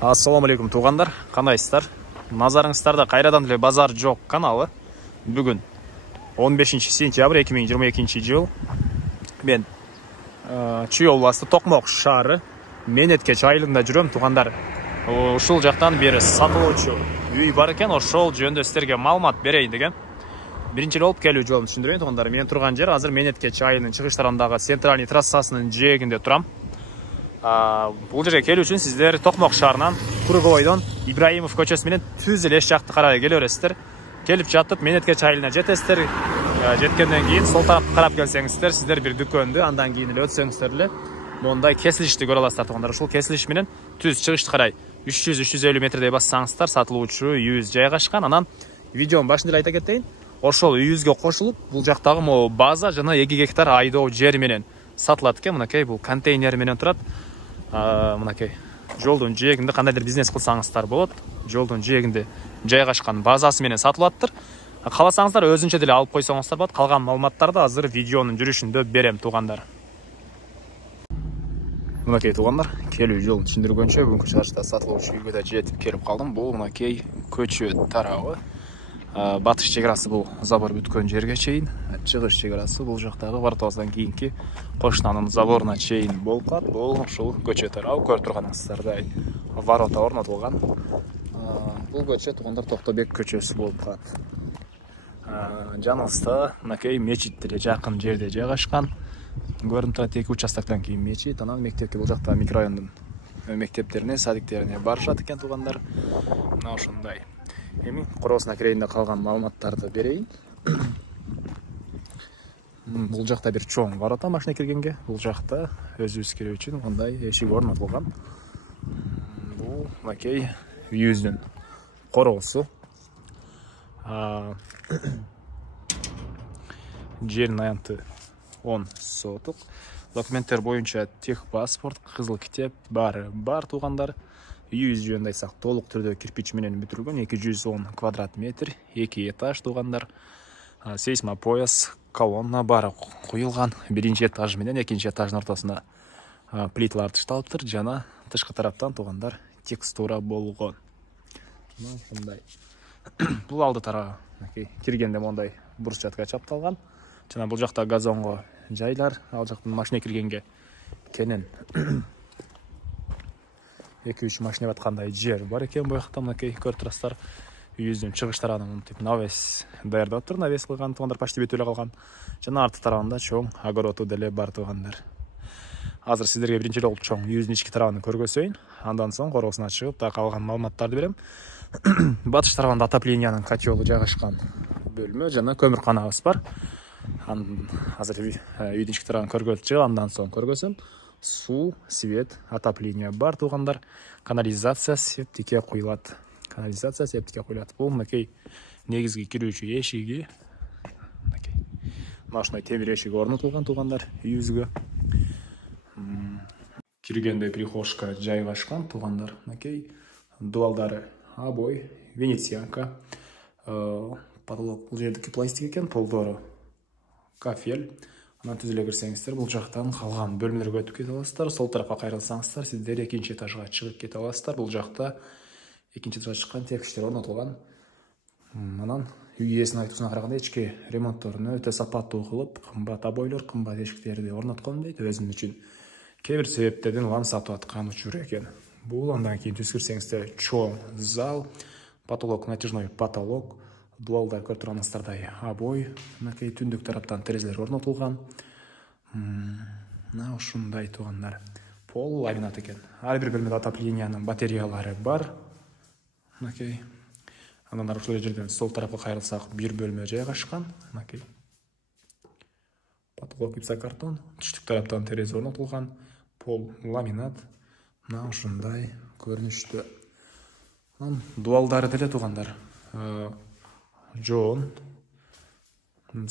Ассаламалейкум туғандар, қандайсыздар? Назарыңыздарда қайрадан эле базар жоқ каналы. Бүгін 15 сентябрь 2022 жыл. Мен Чүй областы Тоқмоқ шары Менеткеч айылында жүрөм туғандар. Ушул жақтан бері сатылуучу үй бар екен, ошол жөнүндө сіздерге маалымат берейин деген. Биринчи болуп келүү жолун түшүндүрөйүн туғандар. Мен турган жер азыр Менеткеч айылынын чыгыш тарабындагы центральный трассасынын жээгинде турам. Бул жерге келүү үчүн сиздер Токмок шаарынан Круговойдон Ибраимов көчөсү менен түз эле эч жакты карай келе бересиздер. Келип жатып Менеткеч айылына жетесиздер. Жеткенден кийин сол тарапты карап келсеңиздер, сиздер бир дүкөндү, андан кийин эле өтсөңүздөр эле мондай кесилишти көрө аласыздар тугандар. Ушул кесилиш менен түз чыгышты карай 300-350 метрдей бассаңыздар сатылуучу үйүбүз жайгашкан. Анан видеонун башында эле айта кетейин. Ошол үйүбүзгө кошулуп, бул жактагы могу база жана 2 гектар айдоо жер менен сатылат экен. Мынакей бул контейнер менен турат. Мынакей жолдун жээгинде кандайдыр бизнес кылсаңыздар болот. Жолдун жээгинде жайгашкан базасы менен сатылаттыр. Кааласаңыздар өзүнчө деле алып койсоңуздар болот. Калган маалыматтарды азыр видеонун жүрүшүндө берем тугандар. Мынакей тугандар, келүү жолун түшүндүргөнчө бүгүнкү чыгышта сатылуучу үйгө да жетип келип калдым. Бул мынакей көчө тарабы. Батыш чек-арасы бул забор бүткөн жерге чейин, чыгыш чек-арасы бул жактагы воротобуздан кийинки кошунанын заборуна чейин болуп калат. Бул ушул көчө тарабы, көрүп турганыңыздардай ворота орнотулган. Бул көчө тугандар Токтобек көчөсү болуп калат. Жаныбызда мынакей мечит деле жакын жерде жайгашкан. Көрүнүп турат, 2 участоктон кийин мечит, анан мектепке бул жакта микрорайондун мектептерине, садиктерине барышат экен тугандар. Мына ушундай. Эми короосуна кирейинде калган маалыматтарды берейин. Бул жакта бир чоң ворота машина киргенге, бул жакта өзүбүз кирүү үчүн мындай эшик орнотулган. Бул мынакей үйүбүздүн короосу. Жердин аянты 10 сотук. Документтер боюнча техпаспорт, кызыл китеп бар тугандар. Үйүбүз жөнүндө айтсак, толук түрдө кирпич менен бүтүрүлгөн, 210 квадрат метр, 2 этаж тугандар. Сейсмопояс, колонна бары куюлган. Биринчи этаж менен экинчи этаждын ортосуна плиталар тышталыптыр, жана тышкы тараптан тугандар текстура болгон. Мындай. Бул алды тарабы киргенде мондай брусчатка чапталган. Жана бул жакта газонго жайлар, ал жактан машина киргенге кенен 2-3 машина баткандай жер бар экен. Бу жакта мынакей көрүп турасыздар. Үйүбүздүн чыгыш тарабынан мынтип навес даярдап атыр, навес кылган тугандар, почти бүтүп эле калган. Жана арты тарабында чоң огороту деле бар тугандар. Азыр сиздерге биринчи болуп чоң үйүбүздүн ички тарабын көргөзөйүн. Андан соң короосуна чыгып, да калган маалыматтарды берем. Батыш тарабында отоплениянын котелу жайгашкан бөлмө жана көмүрканабыз бар. Азыр үйдүн ички тарабын көргөзчү, андан соң көргөзөм. Суу, свет, отопление бар тугандар. Канализация, септикке куюлат. Бул мынакей негизги кирүүчү эшиги. Мына ушундай темир эшик орнотулган тугандар үйүбүзгө. Киргенде прихожка жайгашкан тугандар. Мынакей дуалдары обой, венецианка. Потолок бул жердики пластик экен, полдору кафель. Анан түз эле кирсеңиздер, бул жактан калган бөлмөлөргө өтүп кете аласыздар. Сол тарапка кайрылсаңыздар, сиздер экинчи этажга чыгып кете аласыздар. Бул жакта экинчи этажга чыккан тепкичтер орнотулган. Анан үй ээсинин айтуусуна караганда ички ремонтторун өтө сапаттуу кылып, кымбат обойлор, кымбат эшиктерди орноткон дейт өзүм үчүн. Кээ бир себептерден улам сатып аткан учур экен. Бул андан кийин түз кирсеңиздер, чоң зал, потолок, натяжной потолок. Дуалдар көрүп турганыңыздардай обой, мынакей түндүк тараптан терезелер орнотулган. Мына ушундай тугандар. Пол ламинат экен. Ар бир бөлмөдө отоплениянын батареялары бар. Мынакей. Андан ары ушул жерден сол тарапка кайрылсак, бир бөлмө жайгашкан. Мынакей. Потолок гипсокартон, түштүк тараптан терезе орнотулган. Пол ламинат. Мына ушундай көрүнүштө. Дуалдары деле тугандар. Жоон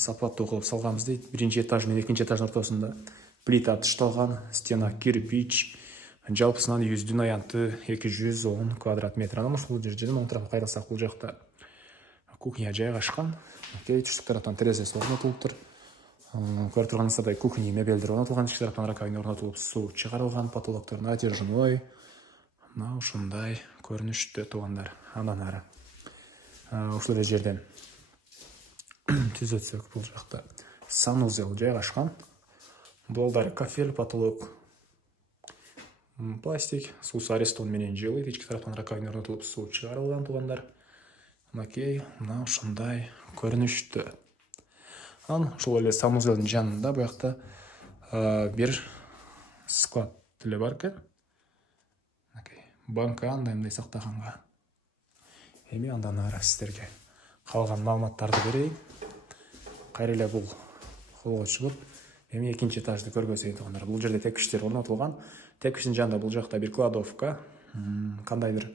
сапаттуу кылып салганбыз дейт. Биринчи этаж менен экинчи этаждын ортосунда плита тышталган, стена кирпич. Жалпысынан үйүбүздүн аянты 210 квадрат метр. Анан ушул жерден оң тарапка кайрылсак, бул жакта кухня жайгашкан. Түштүк тараптан терезеси орнотулуптур. Көрүп турганыңыздардай кухня мебелдер орнотулган, ички тараптан раковина орнотулуп, суу чыгарылган, потолоктор натяжной. мына ушундай көрүнүштө туугандар. Андан ары ушул жерден түзөтсөк, бул жакта санузел жайгашкан. Балдары кафель, потолок пластик, суусу арестон менен жылыйт, ички тараптан раковина орнотулуп суу чыгарылган туугандар. Макей, мына ушундай көрүнүштө. Ушул эле санузелдин жанында буякта бир склад деле бар экен. Банка андай сактаганга. Эми андан ары сиздерге калган маалыматтарды берейин. Кайра эле бул холго чыгып, эми экинчи этажды көргөзөйүн туугандар. Бул жерде тепкичтер орнотулган. Тепкичтин жанында бул жакта бир кладовка, кандайдыр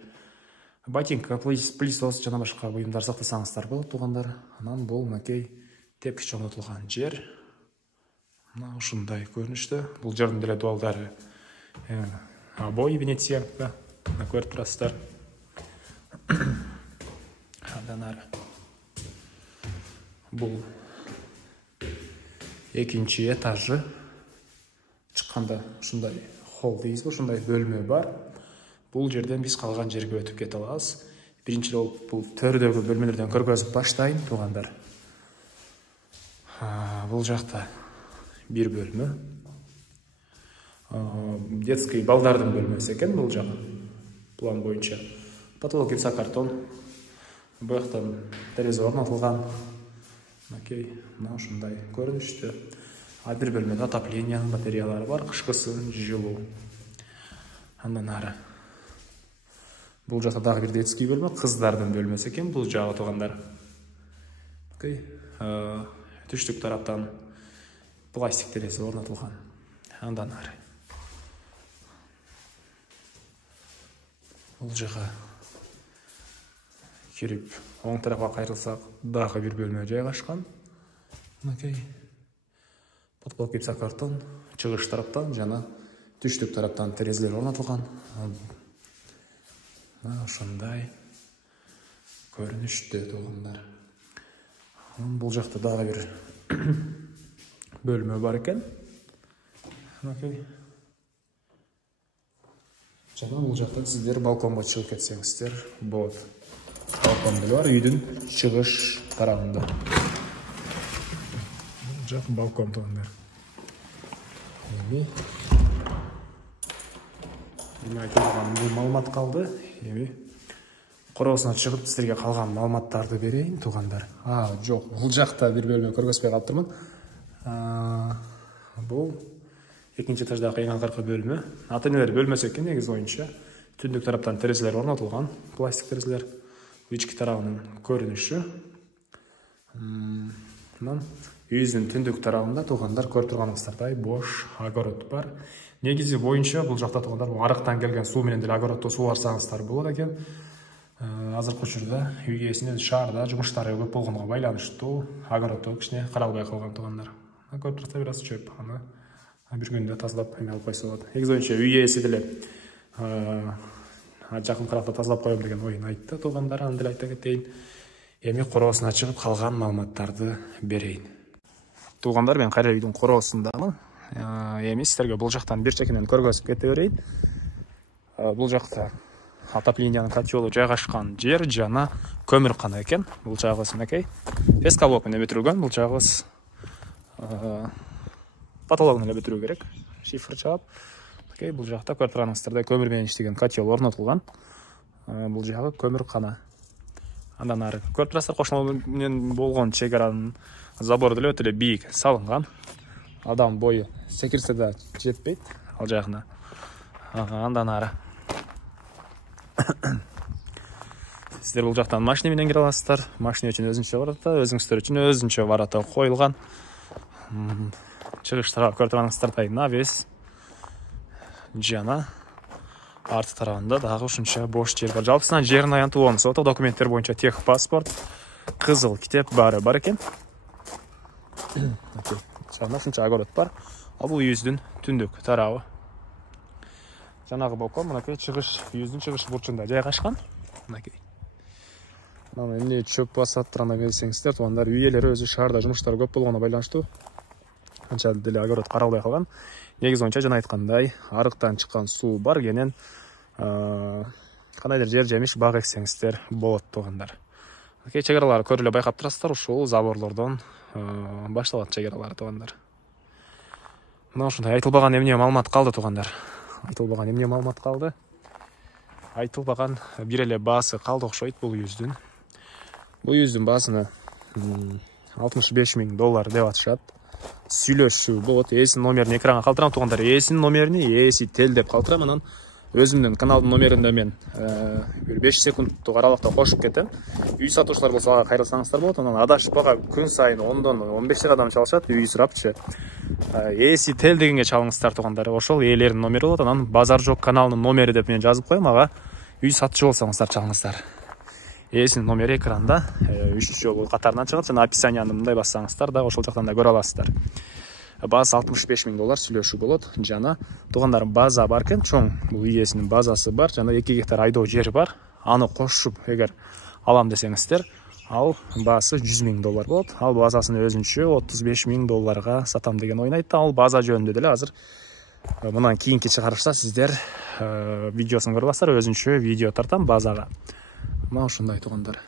ботинка, пылесос жана башка буюмдар сактасаңыздар болот туугандар. Анан бул макей тепкич орнотулган жер. Мына ушундай көрүнүштө. Бул жердин деле дуалдары обои Венециянка. Көрүп турасыздар. Андан ары бул экинчи этажы. Чыкканда ушундай холл дейбизби, ушундай бөлмө бар. Бул жерден биз калган жерге өтүп кете алабыз. Биринчи болуп бул төрдөгү бөлмөлөрдөн көргөзүп баштайын туугандар. Бул жакта бир бөлмө. Детский балдардын бөлмөсү экен бул жак. План боюнча. Потолок гипсокартон. Буяктан терезе орнотулган. Макей, мына ушундай көрүнүштө. Бир бөлмөдө отопление батареялары бар, кышкысы жылуу. Андан ары бул жакта дагы бир детский бөлмө, кыздардын бөлмөсү экен бул жагы туугандар. Окей. Түштүк тараптан пластик терезе орнотулган. Андан ары бул жака кирип, оң тарапка кайрылсак, дагы бир бөлмө жайгашкан. Окей. Потолок гипсокартон, чыгыш тараптан жана түштүк тараптан терезелер орнотулган. Мына ушундай көрүнүштө туугандар. Бул жакта дагы бир бөлмө бар экен. Окей. Жана бул жактан сиздер балконго чыгып кетсеңиздер болот. Балкон деле бар үйдүн чыгыш тарабында. Бул жак балкон туугандар. Эми айтылган бул маалымат калды. Эми короосуна чыгып сиздерге калган маалыматтарды берейин туугандар. Жок, бул жакта бир бөлмө көргөзбөй калыптырмын. Бул экинчи этаждагы эң акыркы бөлмө. Ата-энелер бөлмөсү экен негизи боюнча. Түндүк тараптан терезелер орнотулган, пластик терезелер. Ички тарабынын көрүнүшү. Анан үйүбүздүн түндүк тарабында туугандар көрүп турганыңыздардай бош огород бар. Негизи боюнча бул жакта туугандар арыктан келген суу менен деле огороддо суугарсаңыздар болот экен. Азыркы учурда үй ээсинин шаарда жумуштары көп болгонго байланыштуу огороддо кичине каралбай калган туугандар. Көрүп турсаңыздар бир аз чөп, аны бир күндө тазалап эме алып койсо болот. Негизи боюнча үй ээси деле жакын каракта тазалап коем деген оюн айтты туугандар. Аны деле айта кетейин. Эми короосуна чыгып калган маалыматтарды берейин. Туугандар, мен кайра үйдүн короосундамын. Эми сиздерге бул жактан бир чекинен көргөзүп кете берейин. Бул жакта отоплениянын котелу жайгашкан жер жана көмүркана экен. Бул жагыбыз мынакей пескоблок менен бүтүрүлгөн. Бул жагыбыз потологун эле бүтүрүү керек. Шифр чаап. Окей, бул жакта көрүп турганыңыздардай көмүр менен иштеген котел орнотулган. Бул жагы көмүркана. Андан ары көрүп турасыздар, кошуна менен болгон чегаранын забору деле өтө эле бийик салынган. Адам бою секирсе да жетпейт ал жагына. Андан ары сиздер бул жактан машина менен кире аласыздар. Машина үчүн өзүнчө ворота, өзүңүздөр үчүн өзүнчө ворота коюлган. Чыгыш тарабы көрүп турганыңыздардай навес жана арты тарабында дагы ушунча бош жер бар. Жалпысынан жерин аянтып болсо, документтер боюнча техпаспорт, кызыл китеп баары бар экен. Жана ушунча огород бар. Бул үйүбүздүн түндүк тарабы. Жанагы балкон мынакей чыгыш, үйүбүздүн чыгыш бурчунда жайгашкан. Мынакей. Мына эмне чөп басып турганда билсеңиздер, туугандар, үй ээлери өзү шаарда жумуштары көп болгону байланыштуу анча деле огород каралбай калган. Негизи боюнча жана айткандай, арыктан чыккан суу бар, кенен кандайдыр жер жемиш бак эксеңиздер болот туугандар. Кээ чек көрүп эле байкап турасыздар, ушул заборлордон башталат чек туугандар. Мына ушундай айтылбаган эмне маалымат калды туугандар. Айтылбаган бир эле баасы калды окшойт бул үйүздүн. Бул үйүздүн баасыны $65,000 деп атышат. Сүйлөшүү болот. Ээсинин номерин экранга калтырам туугандар. Ээсинин номерини ээси тел деп калтырам, анан өзүмдүн каналдын номеринде мен 5 секундтук аралыкта кошуп кетем. Үй сатуучулар болсо ага кайрылсаңыздар болот. Анан адашып ага күн сайын 10-15 адам чалышат, үй сурапчы. Ээси тел дегенге чалыңыздар туугандар. Ошол ээлердин номери болот. Анан Базар жок каналынын номери деп мен жазып коем, ага үй сатчу болсоңуздар чалыңыздар. Ээсинин номери экранда 3 жолу катарынан чыгат. Жана описанияны мындай бассаңыздар да ошол жактан да көрө аласыздар. База $65,000 сүйлөшүү болот. Жана туугандар база бар экен, чоң бул ээсинин базасы бар, жана 2 гектар айдоо жери бар. Аны кошуп эгер алам десеңиздер, ал баасы $100,000 болот. Ал базасын өзүнчө $35,000 сатам деген ойнайт. Ал база жөнүндө деле азыр мындан кийинки чыгарышта сиздер видеосун көрүп аласыздар. Өзүнчө видео тартам базага. Мына ушундай туугандар.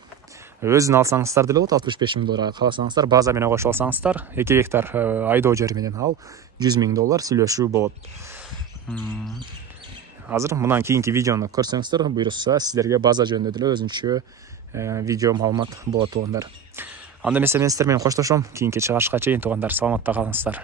Өзүн алсаңыздар деле болот, $65,000 кааласаңыздар, база менен кошуп алсаңыздар, 2 гектар айдоо жери менен ал $100,000 сүйлөшүү болот. Азыр мындан кийинки видеону көрсөңүздөр, буюрса сиздерге база жөнүндө деле өзүнчө видео маалымат болот туугандар. Анда эмесе мен сиздер менен коштошом. Кийинки чыгарышка чейин туугандар, саламатта калыңыздар.